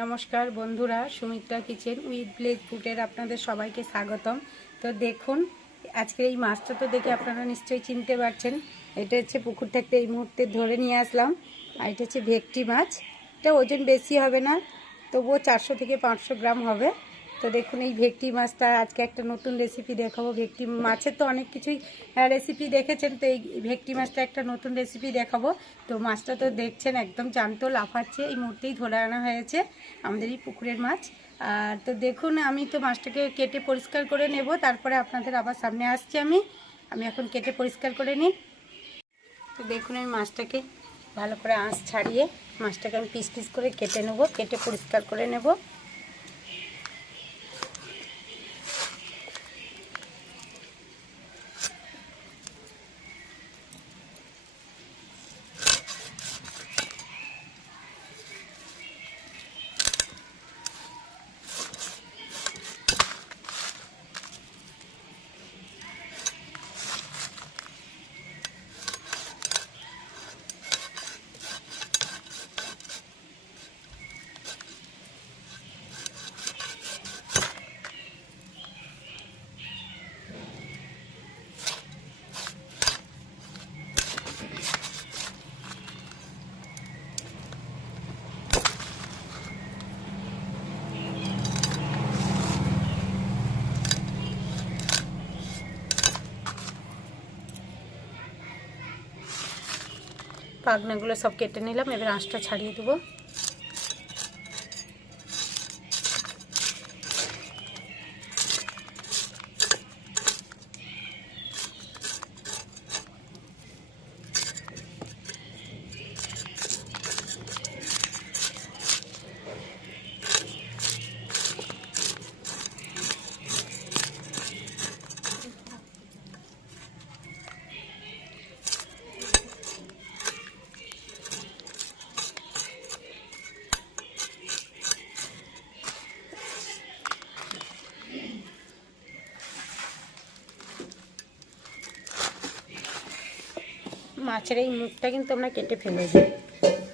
নমস্কার বন্ধুরা, Sumitra kitchen with Blake ফুটের আপনাদের সবাইকে স্বাগতম। তো দেখুন আজকে এই মাছটা তো দেখে আপনারা নিশ্চয়ই চিনতে পারছেন। এটা হচ্ছে পুকুর থেকে এই মুহূর্তে ধরে নিয়ে আসলাম, আর এটা হচ্ছে ভেকটি মাছ। এটা ওজন বেশি হবে না, তবুও চারশো থেকে পাঁচশো গ্রাম হবে। তো দেখুন, এই ভেটকি মাছটা আজকে একটা নতুন রেসিপি দেখাবো। ভেটকি মাছের তো অনেক কিছুই রেসিপি দেখেছেন, তো এই ভেটকি মাছটা একটা নতুন রেসিপি দেখাবো। তো মাছটা তো দেখছেন, একদম জানত লাফাচ্ছে, এই মুহূর্তেই ধরে আনা হয়েছে আমাদের এই পুকুরের মাছ। আর তো দেখুন, আমি তো মাছটাকে কেটে পরিষ্কার করে নেব, তারপরে আপনাদের আবার সামনে আসছি আমি। আমি এখন কেটে পরিষ্কার করে নিই। তো দেখুন, আমি মাছটাকে ভালো করে আঁশ ছাড়িয়ে মাছটাকে আমি পিস পিস করে কেটে নেব, কেটে পরিষ্কার করে নেব। পাখনাগুলো সব কেটে নিলাম এবার আঁশটা ছাড়িয়ে দেবো। মাছের এই মুখটা কিন্তু আমরা কেটে ফেলে দিই।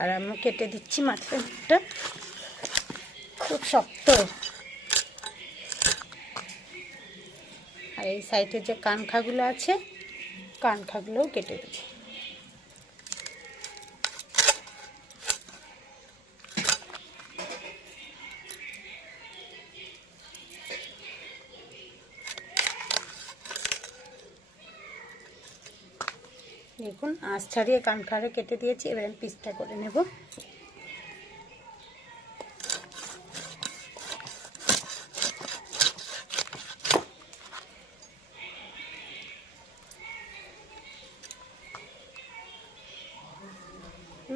আর আমি কেটে দিচ্ছি মাছের মুখটা। খুব শক্ত। আর এই সাইডে যে কানখাগুলো আছে, কানখাগুলোও কেটে দিচ্ছি। দেখুন, আঁচ ছাড়িয়ে কানখাড়ে কেটে দিয়েছি, এবার আমি পিসটা করে নেব।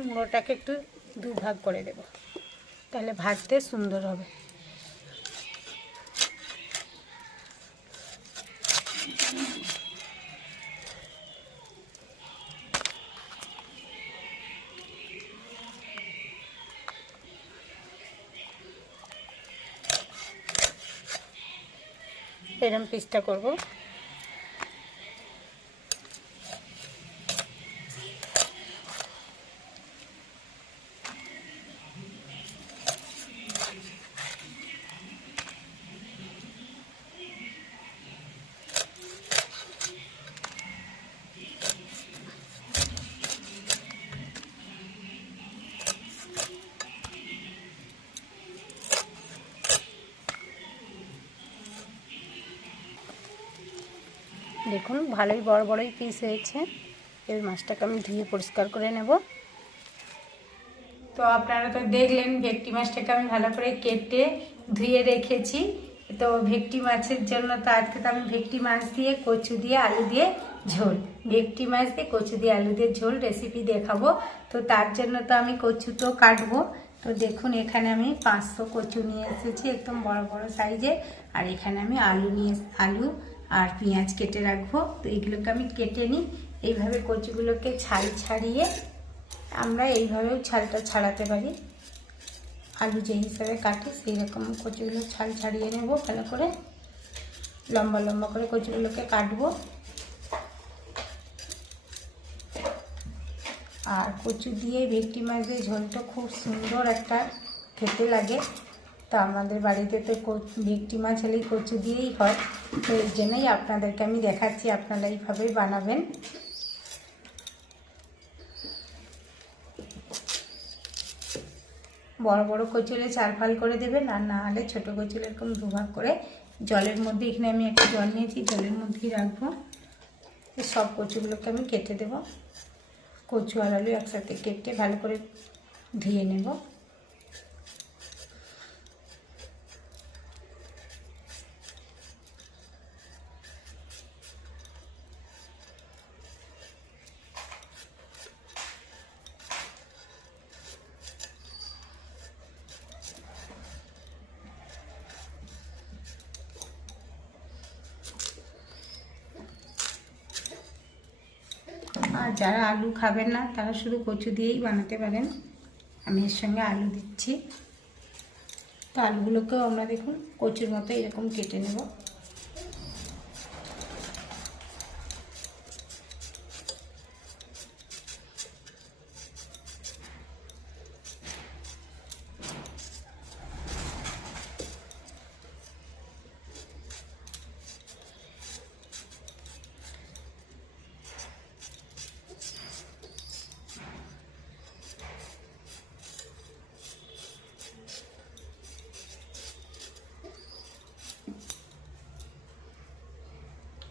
মুড়োটাকে একটু দুভাগ করে দেব তাহলে ভাজতে সুন্দর হবে। এরম পিসটা করব দেখুন ভালোই বড় বড়ই পিস হয়েছে। এই মাছটাকে আমি ধুয়ে পরিষ্কার করে নেব। তো আপনারা তো দেখলেন, ভেটকি মাছটাকে আমি ভালো করে কেটে ধুয়ে রেখেছি। তো ভেটকি মাছের জন্য তো আজকে তো আমি ভেটকি মাছ দিয়ে কচু দিয়ে আলু দিয়ে ঝোল। ভেটকি মাছ দিয়ে কচু দিয়ে আলু দিয়ে ঝোল রেসিপি দেখাবো। তো তার জন্য তো আমি কচু তো কাটবো। তো দেখুন, এখানে আমি পাঁচশো কচু নিয়ে এসেছি, একদম বড় বড় সাইজে আর এখানে আমি আলু নিয়ে আলু আর পেঁয়াজ কেটে রাখব। তো এইগুলোকে আমি কেটে নিই। এইভাবে কচুগুলোকে ছাল ছাড়িয়ে আমরা এইভাবেও ছালটা ছাড়াতে পারি। আলু যে হিসাবে কাটি সেই রকম কচুগুলো ছাল ছাড়িয়ে নেব ভালো করে। লম্বা লম্বা করে কচুগুলোকে কাটবো। আর কচু দিয়ে ভেটকি মাছের ঝোলটা খুব সুন্দর একটা খেতে লাগে। তো আমাদের বাড়িতে তো ভেটকি মাছ হলেই কচু দিয়েই হয়। তো এই জন্যই আপনাদেরকে আমি দেখাচ্ছি আপনারা এইভাবেই বানাবেন। বড় বড় কচুলে চার ফাল করে দেবেন আর না হলে ছোটো কচুলে এরকম দুভাগ করে জলের মধ্যে এখানে আমি একটা জল নিয়েছি, জলের মধ্যেই রাখব। সব কচুগুলোকে আমি কেটে দেব। কচু আর আলু একসাথে কেটে ভালো করে ধুয়ে নেব। আর যারা আলু খাবেন না, তারা শুধু কচু দিয়েই বানাতে পারেন। আমি এর সঙ্গে আলু দিচ্ছি। তো আলুগুলোকেও আমরা দেখুন কচুর মতো এরকম কেটে নেব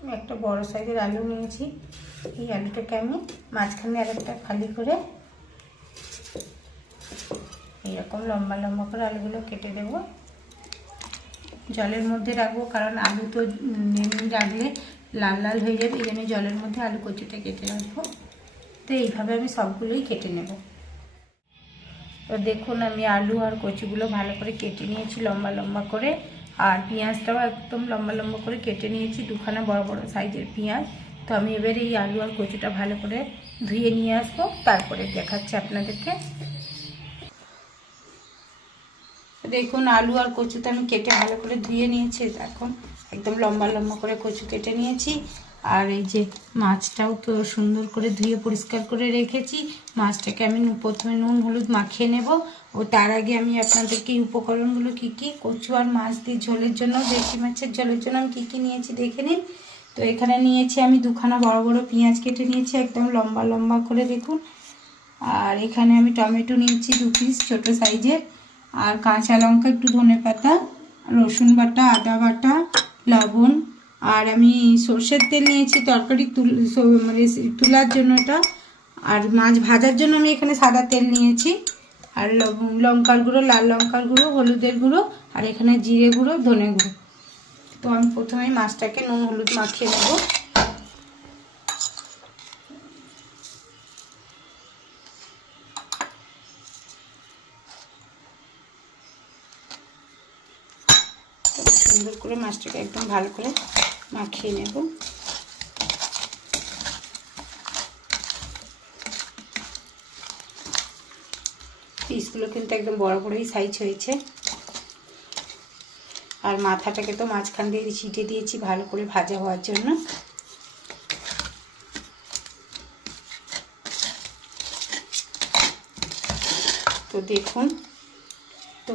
আমি একটা বড় সাইজের আলু নিয়েছি। এই আলুটাকে আমি মাঝখানে আরেকটা খালি করে এইরকম লম্বা লম্বা করে আলুগুলো কেটে দেবো। জলের মধ্যে রাখব, কারণ আলু তো এমনি রাখলে লাল লাল হয়ে যাবে, এই জন্য জলের মধ্যে আলু কচুটা কেটে রাখব। তো এইভাবে আমি সবগুলোই কেটে নেব। তো দেখুন, আমি আলু আর কচুগুলো ভালো করে কেটে নিয়েছি লম্বা লম্বা করে। আর পেঁয়াজটাও একদম লম্বা লম্বা করে কেটে নিয়েছি, দুখানা বড় বড় সাইজের পেঁয়াজ। তো আমি এবার এই আলু আর কচুটা ভালো করে ধুয়ে নিয়ে আসব, তারপরে দেখাচ্ছি আপনাদেরকে। দেখুন, আলু আর কচুটা আমি কেটে ভালো করে ধুয়ে নিয়েছি এখন একদম লম্বা লম্বা করে কচু কেটে নিয়েছি। আর এই যে মাছটাও তো সুন্দর করে ধুয়ে পরিষ্কার করে রেখেছি। মাছটাকে আমি প্রথমে নুন, হলুদ মাখিয়ে নেব। ও তার আগে আমি আপনাদেরকে উপকরণগুলো কি কি কচু আর মাছ দিয়ে ঝোলের জন্য, দেশি মাছের ঝোলের জন্য আমি কী কী নিয়েছি দেখে নিন। তো এখানে নিয়েছি আমি দুখানা বড় বড় পেঁয়াজ কেটে নিয়েছি, একদম লম্বা লম্বা করে দেখুন। আর এখানে আমি টমেটো নিয়েছি দু পিস ছোটো সাইজের। আর কাঁচা লঙ্কা, একটু ধনে পাতা রসুন বাটা, আদা বাটা, লবণ আর আমি সর্ষের তেল নিয়েছি, তরকারি তুল মানে তোলার জন্য ওটা আর মাছ ভাজার জন্য আমি এখানে সাদা তেল নিয়েছি। আর লঙ্কার গুঁড়ো, লাল লঙ্কার গুঁড়ো, হলুদের গুঁড়ো, আর এখানে জিরে গুঁড়ো, ধনে গুঁড়ো। তো আমি প্রথমে মাছটাকে নুন, হলুদ মাখিয়ে নেব। সুন্দর করে মাছটাকে একদম ভালো করে মাখিয়ে নেব। পিসগুলো কিন্তু একদম বড় বড়ই সাইজ হয়েছে। আর মাথাটাকে তো মাঝখান দিয়ে ছিটে দিয়েছি ভালো করে ভাজা হওয়ার জন্য। তো দেখুন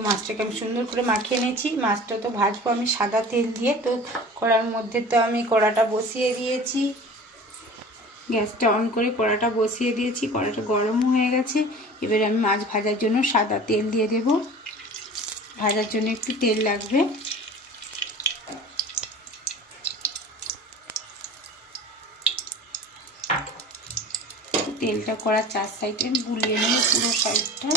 মাছটাকে আমি সুন্দর করে মাখিয়ে নিয়েছি। মাছটা তো ভাজবো আমি সাদা তেল দিয়ে। তো কড়ার মধ্যে তো আমি কড়াটা বসিয়ে দিয়েছি। গ্যাসটা অন করে কড়াটা বসিয়ে দিয়েছি। কড়াটা গরমও হয়ে গেছে। এবারে আমি মাছ ভাজার জন্য সাদা তেল দিয়ে দেব। ভাজার জন্য একটু তেল লাগবে। তেলটা কড়ার চার সাইডে বুলিয়ে নিয়ে পুরো সাইডটা।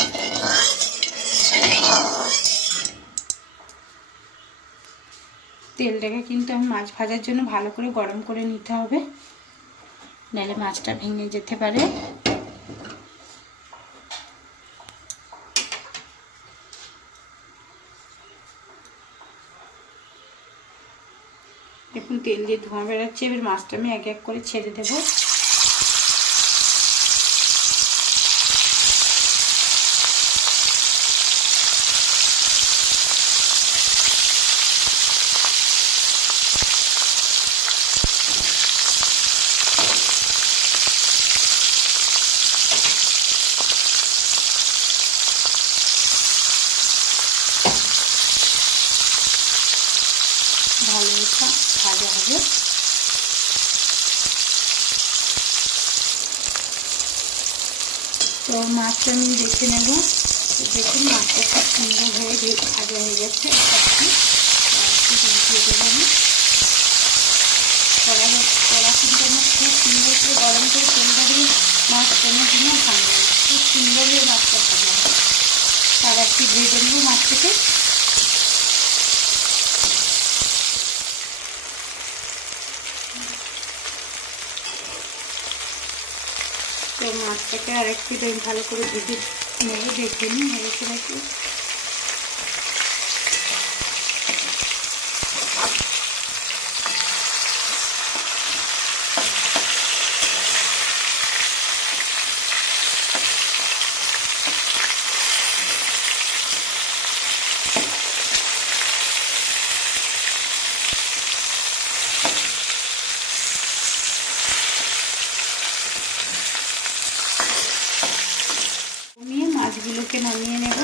তেলটাকে কিন্তু আমি মাছ ভাজার জন্য ভালো করে গরম করে নিতে হবে। নাহলে মাছটা ভেঙে যেতে পারে। দেখুন, তেল দিয়ে ধোঁয়া বেড়াচ্ছে এবার মাছটা আমি এক এক করে ছেড়ে দেবো। দেবো তো মাছটা আমি দেখে নেব। দেখুন, মাছটা খুব সুন্দর হয়ে ভাজা হয়ে গেছে। খুব সুন্দর করে গরম করে তেলটা দিয়ে মাছ কোনো দিনও ভাঙবে খুব সুন্দর হয়ে মাছটা ভাজা হবে। তার একটু ভেজে নেব মাছটাকে তো মাছটাকে আরেকটি ভালো করে ভেজে নেব দেখে নিই ভালো নাকি কমিয়ে মাছগুলোকে নামিয়ে নেব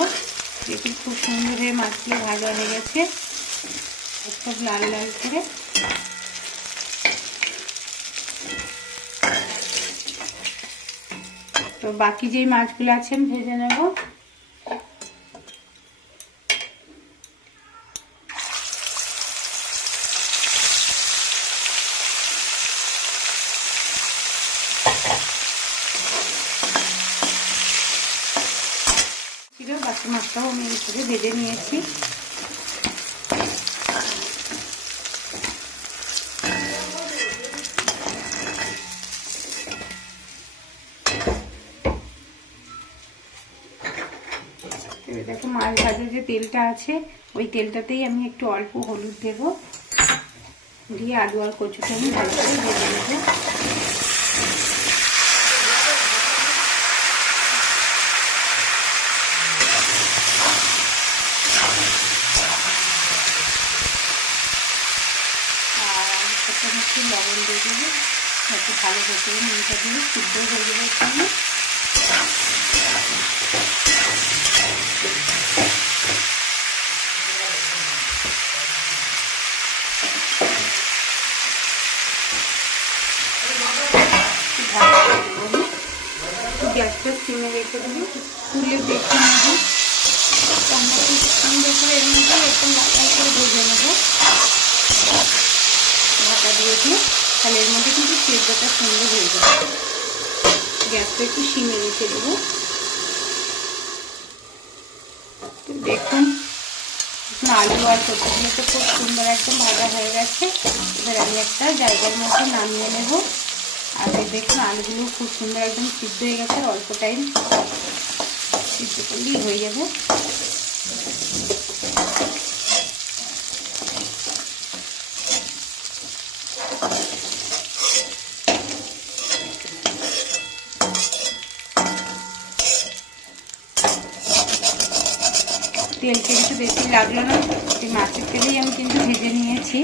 দেখুন খুব সুন্দর হয়ে মাছগুলো ভাজা হয়ে লাল লাল করে তো বাকি যেই মাছগুলো আছে ভেজে নেব। বাকি মাছটাও আমি ভেজে নিয়েছি। দেখো ভাজার যে তেলটা আছে, ওই তেলটাতেই আমি একটু অল্প হলুদ দেব। দিয়ে আলু আর কচুটা আমি ভালো করে ভেজে আর আমি সাথে একটু লবণ দিয়ে দেবো যাতে ভালো ভেতরে নুনটা দিয়ে সিদ্ধ হয়ে যাবে জন্য গ্যাসটা সিমে রেখে দেবো তুলে দেখে নেব। সুন্দর করে এর মধ্যে একদম লাল করে ভেজে নেব। ঢাকা দিয়ে দিয়ে তাহলে এর মধ্যে কিন্তু সেদ্ধটা সুন্দর হয়ে যাবে। গ্যাসটা একটু সিমে রেখে দেবো। দেখুন আলু আর তো খুব সুন্দর একদম ভাজা হয়ে গেছে। এবার আমি একটা জায়গার মধ্যে নামিয়ে নেব। দেখুন, আলুগুলো খুব সুন্দর একদম সিদ্ধ হয়ে গেছে অল্প টাইম সিদ্ধ করলেই হয়ে যাবে। তেল কিন্তু বেশি লাগল না, এই মাছের তেলেই আমি কিন্তু ভেজে নিয়েছি।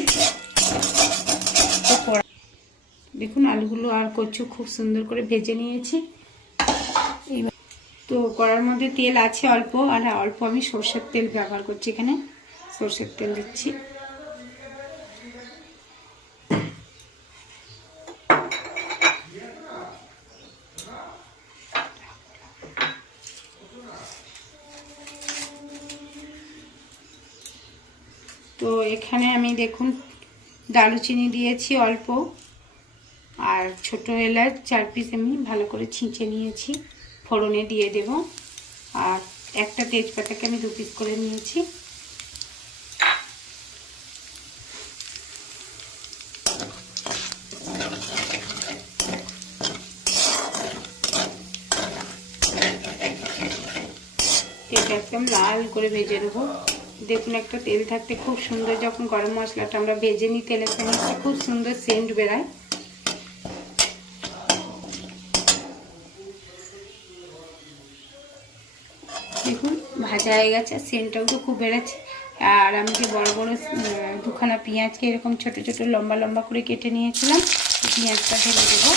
দেখুন, আলুগুলো আর কচু খুব সুন্দর করে ভেজে নিয়েছি। এইবার তো কড়ার মধ্যে তেল আছে অল্প, আর অল্প আমি সর্ষের তেল ব্যবহার করছি এখানে। সর্ষের তেল দিচ্ছি। তো এখানে আমি দেখুন, দারুচিনি দিয়েছি অল্প। আর ছোট এলাচ চার পিস আমি ভালো করে ছিঁচে নিয়েছি, ফোড়নে দিয়ে দেব। আর একটা তেজপাতাকে আমি দু পিস করে নিয়েছি। একদম লাল করে ভেজে নেব। দেখুন, একটা তেল থাকতে খুব সুন্দর, যখন গরম মশলাটা আমরা ভেজে নিই, তেলের সঙ্গে খুব সুন্দর সেন্ট বেরায় দেখুন ভাজা হয়ে গেছে সেন্টটাও তো খুব বেড়েছে। আর আমি যে বড় বড় দুখানা পেঁয়াজকে এরকম ছোট ছোট লম্বা লম্বা করে কেটে নিয়েছিলাম পেঁয়াজটা ঢেলে দেবো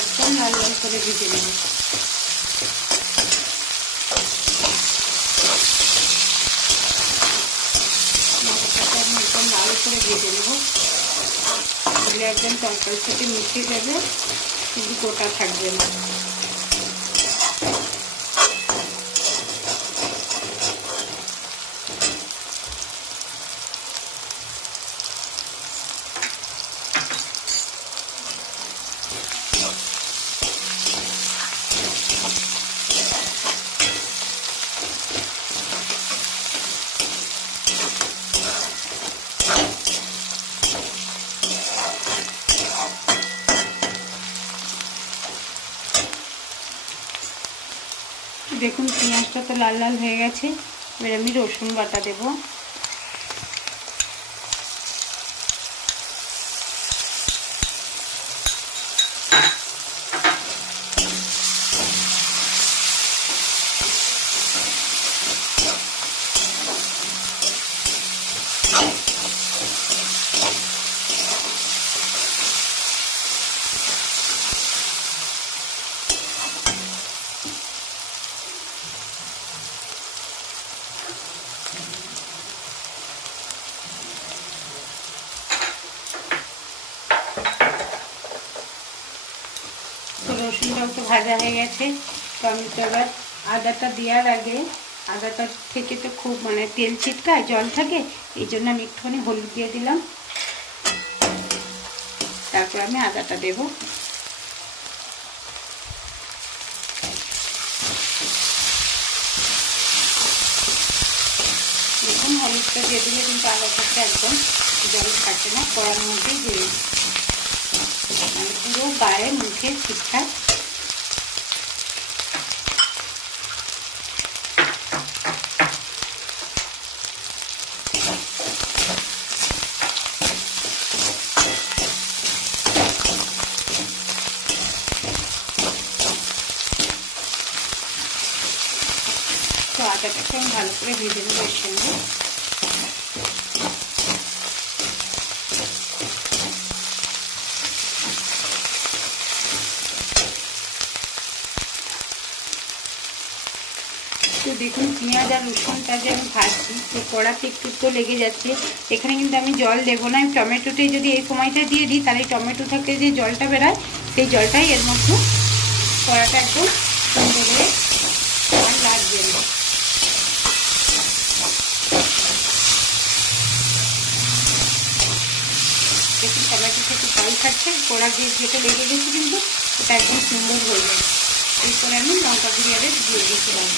একদম লাল লাল করে ভেজে নেব মশলাটা আমি একদম লাল করে ভেজে নেব তাহলে একদম থেকে সাথে মিশে যাবে কিন্তু গোটা থাকবে না। দেখুন পেঁয়াজটা তো লাল লাল হয়ে গেছে। এবার আমি রসুন বাটা দেবো তো রসুনটাও ভাজা হয়ে গেছে। তো আমি তো এবার আদাটা দেওয়ার আগে আদাটা থেকে তো খুব মানে তেল ছিটকায় জল থাকে, এই জন্য আমি একটুখানি হলুদ দিয়ে দিলাম। তারপর আমি আদাটা দেব। দেখুন, হলুদটা দিয়ে দিলে কিন্তু আদাটাতে একদম জল থাকে না, কড়ার মধ্যেই দিয়ে মানে পুরো গায়ে মুখে ঠিকঠাক তো আদাটাকে আমি ভালো করে ভেজে নেব। এর তো দেখুন, পেঁয়াজ আর রসুনটা যে আমি ভাজছি, তো কড়াতে একটু তো লেগে যাচ্ছে। এখানে কিন্তু আমি জল দেবো না। আমি টমেটোতে যদি এই সময়টা দিয়ে দিই, তাহলে টমেটো থেকে যে জলটা বেরোয়, সেই জলটাই এর মধ্যে কড়াটা একদম সুন্দর করে আর লাগবে না দেখুন টমেটো থেকে জল খাচ্ছে কড়া দিয়ে যেটা লেগে গেছে কিন্তু এটা একদম সুন্দর হয়ে যাবে এরপরে আমি লঙ্কা গুঁড়ি আরে দিয়ে দিয়েছিলাম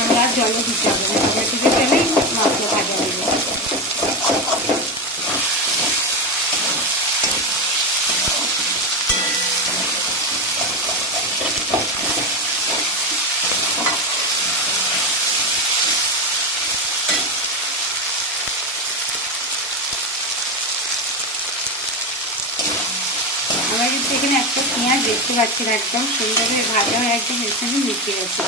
আমরা জলও দিতে হবে না টমেটো দিয়ে দিলেই মশলা ভাজা হয়ে যাবে আমরা কিন্তু এখানে একটা পেঁয়াজ দেখতে একদম সুন্দরভাবে ভাজা হয়ে একদম সঙ্গে মিশে গেছে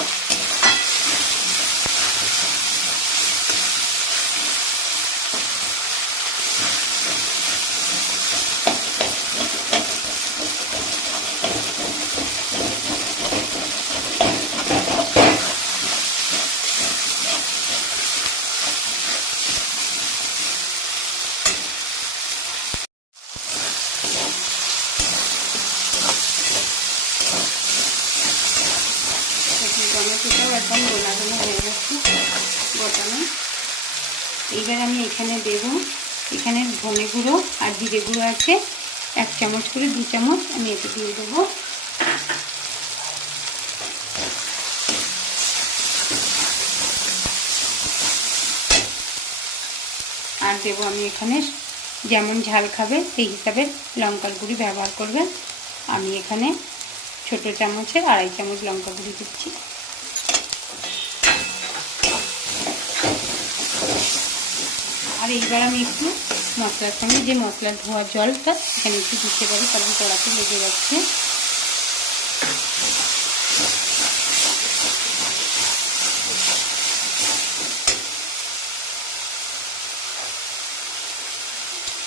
এখন টমেটোটাও একদম গোলা গোলা হয়ে গেছে গোটানো এইবার আমি এখানে দেব এখানে ধনে গুঁড়ো আর জিরে গুঁড়ো আছে। এক চামচ করে, দু চামচ আমি এতে দিয়ে দেবো। আর দেবো আমি এখানে যেমন ঝাল খাবে, সেই হিসাবে লঙ্কার গুঁড়ি ব্যবহার করবেন। আমি এখানে ছোট চামচের আড়াই চামচ লঙ্কা গুঁড়ি দিচ্ছি। আর এইবার আমি একটু মশলার সঙ্গে যে মশলার ধোয়া জলটা এখানে একটু দিতে পারি, কারণ কড়াতে লেগে যাচ্ছে।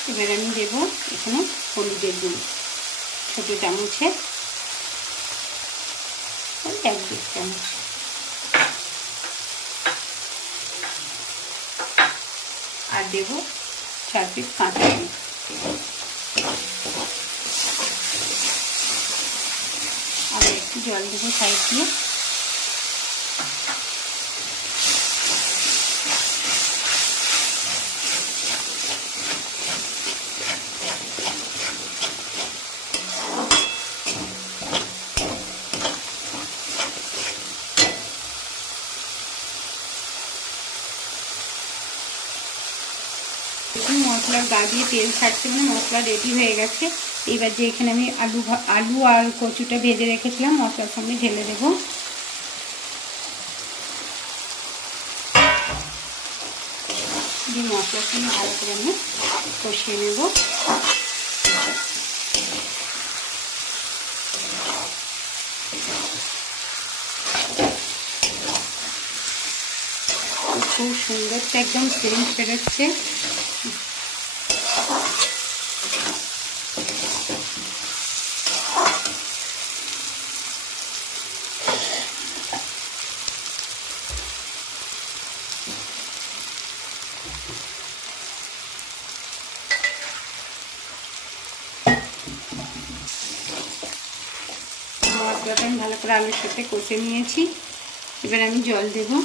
এবার আমি দেবো এখানে হলুদের গুঁড়ো, ছোটো চামচে এক দেড় চামচ। আর দেবো চার পিস কাঁচা লঙ্কা আর একটু জল দেবো সাইড দিয়ে মশলার গা দিয়ে তেল ছাড়ছে মানে মশলা রেডি হয়ে গেছে। এবার যে এখানে আমি আলু আলু আর কচুটা ভেজে রেখেছিলাম, মশলার সঙ্গে ঢেলে দেবো। দিয়ে মশলার সঙ্গে ভালো করে আমি কষিয়ে নেব। খুব সুন্দর একদম সেন্ট বেরোচ্ছে। মশলাটা আমি ভালো করে আলুর সাথে কষে নিয়েছি। এবার আমি জল দেবো।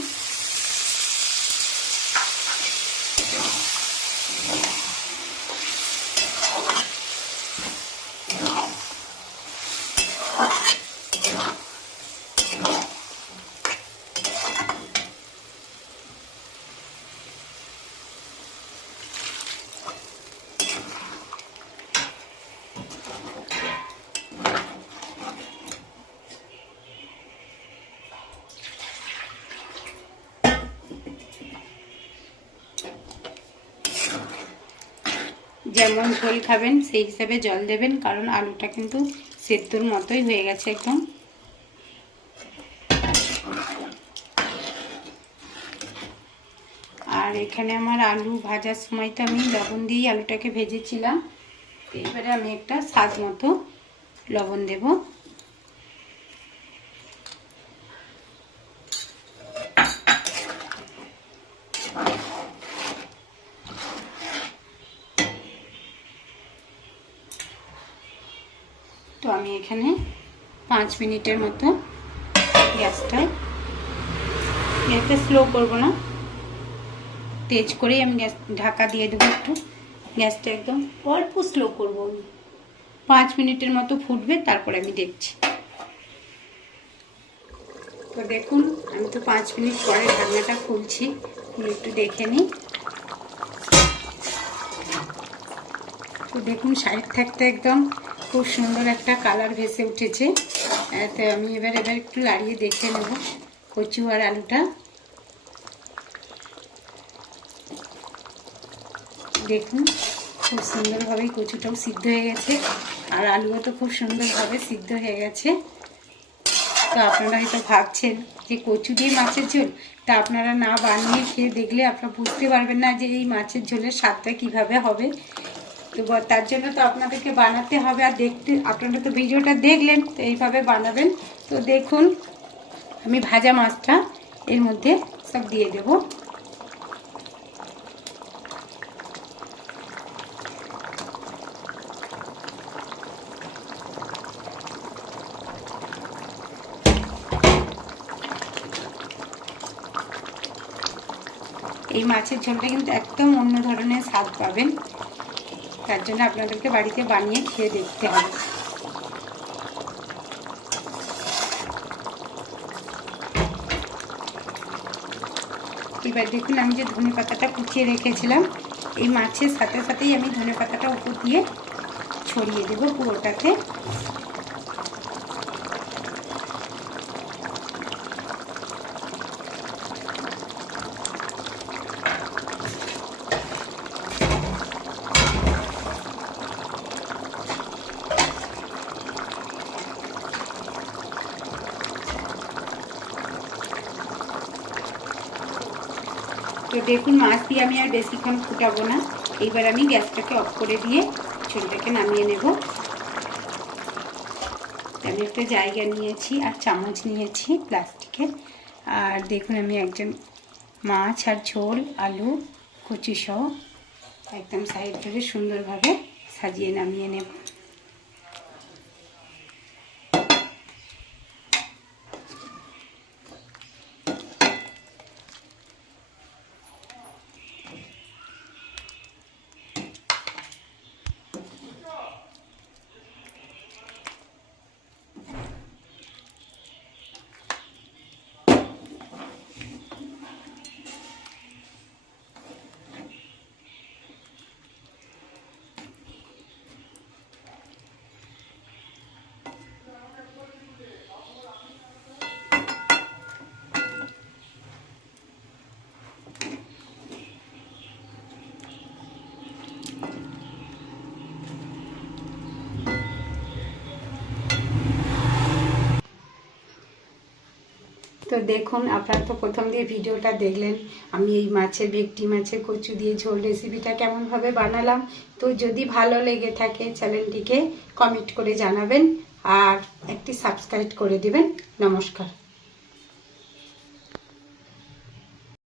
যেমন ঝোল খাবেন, সেই হিসাবে জল দেবেন, কারণ আলুটা কিন্তু সেদ্ধর মতোই হয়ে গেছে একদম। আর এখানে আমার আলু ভাজার সময় তো আমি লবণ দিয়েই আলুটাকে ভেজেছিলাম। এবারে আমি একটা স্বাদ মতো লবণ দেব তো আমি এখানে পাঁচ মিনিটের মতো গ্যাসটা। গ্যাসটা স্লো করব না। তেজ করেই আমি গ্যাস, ঢাকা দিয়ে দেবো একটু। গ্যাসটা একদম অল্প স্লো করব আমি। পাঁচ মিনিটের মতো ফুটবে, তারপরে আমি দেখছি। তো দেখুন, আমি তো পাঁচ মিনিট পরে ঢাকনাটা খুলছি। খুলে একটু দেখে নিই। তো দেখুন, সাইড থাকতে একদম খুব সুন্দর একটা কালার ভেসে উঠেছে। তো আমি এবার এবার একটু লাড়িয়ে দেখে নেব কচু আর আলুটা। দেখুন, খুব সুন্দরভাবেই কচুটাও সিদ্ধ হয়ে গেছে। আর আলুও তো খুব সুন্দরভাবে সিদ্ধ হয়ে গেছে। তো আপনারা হয়তো ভাবছেন যে কচু দিয়ে মাছের ঝোল, তা আপনারা না বানিয়ে খেয়ে দেখলে আপনারা বুঝতে পারবেন না যে এই মাছের ঝোলের স্বাদটা কীভাবে হবে। তো তার জন্য তো আপনাদেরকে বানাতে হবে আর দেখতে, আপনারা তো ভিডিওটা দেখলেন, তো এইভাবে বানাবেন। তো দেখুন, আমি ভাজা মাছটা এর মধ্যে সব দিয়ে দেবো। এই মাছের ঝোলটা কিন্তু একদম অন্য ধরনের স্বাদ পাবেন। তার জন্য আপনাদেরকে বাড়িতে বানিয়ে খেয়ে দেখতে হবে। এবার দেখুন, আমি যে ধনে পাতাটা কুচিয়ে রেখেছিলাম, এই মাছের সাথে সাথেই আমি ধনে পাতাটা উপর দিয়ে ছড়িয়ে দেবো পুরোটাতে তো দেখুন, মাছ দিয়ে আমি আর বেশিক্ষণ ফুটাবো না। এইবার আমি গ্যাসটাকে অফ করে দিয়ে ঝোলটাকে নামিয়ে নেব। আমি একটা জায়গা নিয়েছি আর চামচ নিয়েছি প্লাস্টিকের আর দেখুন, আমি একজন মাছ আর ঝোল, আলু কচি সহ একদম সাইড থেকে সুন্দরভাবে সাজিয়ে নামিয়ে নেব। তো দেখুন, আপনারা তো প্রথম দিয়ে ভিডিওটা দেখলেন। আমি এই মাছের ভেটকি, মাছের কচু দিয়ে ঝোল রেসিপিটা কেমনভাবে বানালাম। তো যদি ভালো লেগে থাকে চ্যানেলটিকে কমেন্ট করে জানাবেন আর একটি সাবস্ক্রাইব করে দিবেন। নমস্কার।